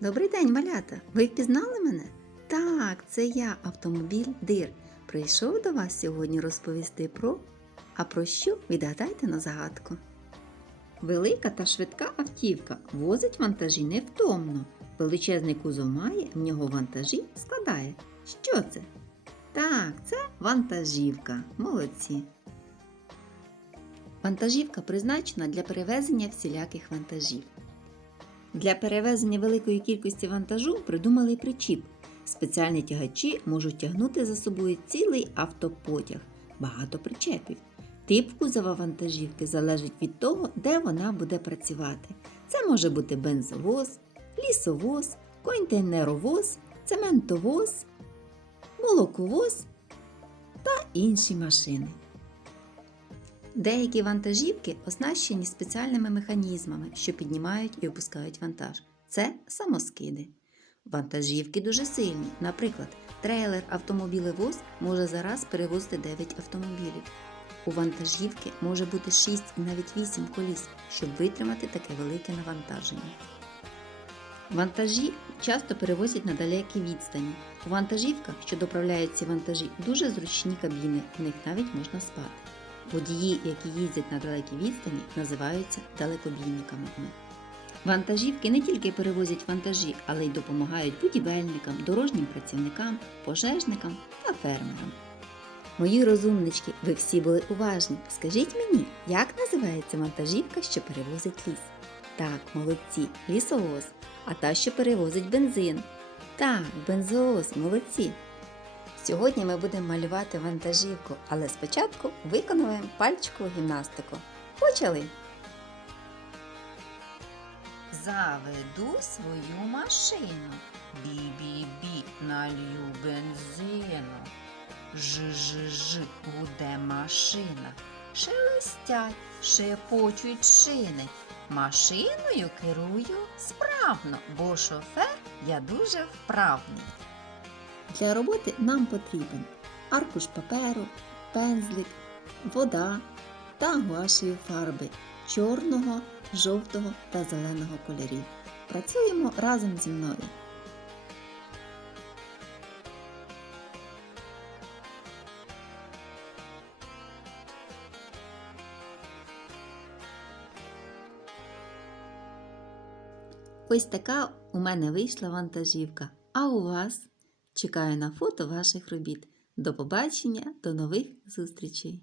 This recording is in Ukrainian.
Добрий день, малята! Ви впізнали мене? Так, це я, автомобіль Дир. Прийшов до вас сьогодні розповісти про. А про що відгадайте на загадку? Велика та швидка автівка возить вантажі невтомно. Величезний кузов має, в нього вантажі складає. Що це? Так, це вантажівка. Молодці. Вантажівка призначена для перевезення всіляких вантажів. Для перевезення великої кількості вантажу придумали причіп. Спеціальні тягачі можуть тягнути за собою цілий автопотяг, багато причепів. Тип кузова вантажівки залежить від того, де вона буде працювати. Це може бути бензовоз, лісовоз, контейнеровоз, цементовоз, молоковоз та інші машини. Деякі вантажівки оснащені спеціальними механізмами, що піднімають і опускають вантаж. Це самоскиди. Вантажівки дуже сильні. Наприклад, трейлер автомобілевоз може зараз перевозити 9 автомобілів. У вантажівки може бути 6 і навіть 8 коліс, щоб витримати таке велике навантаження. Вантажі часто перевозять на далекі відстані. У вантажівках, що доправляють ці вантажі, дуже зручні кабіни, в них навіть можна спати. Водії, які їздять на далекій відстані, називаються далекобійниками. Вантажівки не тільки перевозять вантажі, але й допомагають будівельникам, дорожнім працівникам, пожежникам та фермерам. Мої розумнички, ви всі були уважні. Скажіть мені, як називається вантажівка, що перевозить ліс? Так, молодці, лісовоз. А та, що перевозить бензин. Так, бензовоз, молодці. Сьогодні ми будемо малювати вантажівку, але спочатку виконуємо пальчикову гімнастику. Почали! Заведу свою машину. Бі-бі-бі, налью бензину. Ж-ж-ж, гуде машина. Шелестять, шепочуть шини. Машиною керую справно, бо шофер я дуже вправний. Для роботи нам потрібен аркуш паперу, пензлик, вода та гуашеві фарби чорного, жовтого та зеленого кольорів. Працюємо разом зі мною. Ось така у мене вийшла вантажівка. А у вас чекаю на фото ваших робіт. До побачення, до нових зустрічей!